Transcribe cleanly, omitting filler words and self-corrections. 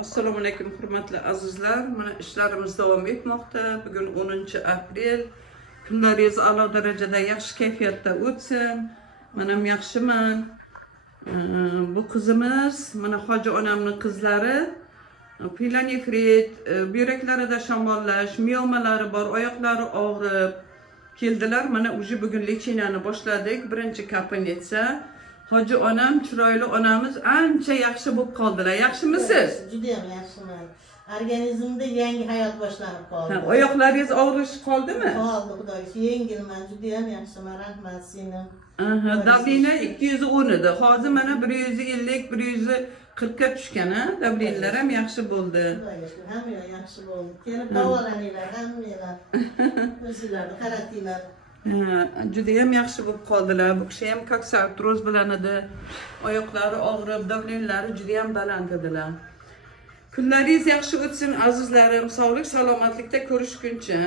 Assalomu alaykum hurmatli azizlar. Mana ishlarimiz davom etmoqda. Bugun 10-aprel. Kunlaringiz a'lo darajada yaxshi kayfiyatda o'tsin. Men ham yaxshiman. Bu qizimiz, mana hoji onamning qizlari pielonefrit, buyraklarida shamollash, miyomalari bor, oyoqlari og'rib keldilar. Mana уже bugun lecheniyani boshladik. Birinchi kabinetsa hoji onam, chiroyli onamiz ancha yaxshi bo'lib qoldilar. Yaxshimisiz? Juda ham yaxshiman. Organizmda yangi hayot boshlanib qoldi. Oyoqlaringiz og'rish qoldimi? Qoldi, xudoga shukr. Yengilman, juda ham yaxshiman. Rahmat seni. Davlina 210 edi. Hozir mana 150, 140 ga tushgan, ha? Davlinlar ham yaxshi bo'ldi. Xudoga shukr, hamma yaxshi bo'ldi. Kelib davolaninglar, hammalar. O'zinglarni qaratinglar. Juda ham yaxshi bo'lib qoldilar. Bu kishi ham koksartroz bilan edi. Oyoqlari og'rib, davlinlari juda ham baland edilar. Kunlaringiz yaxshi o'tsin azizlarim. Sog'lik, salomatlikda ko'rishguncha.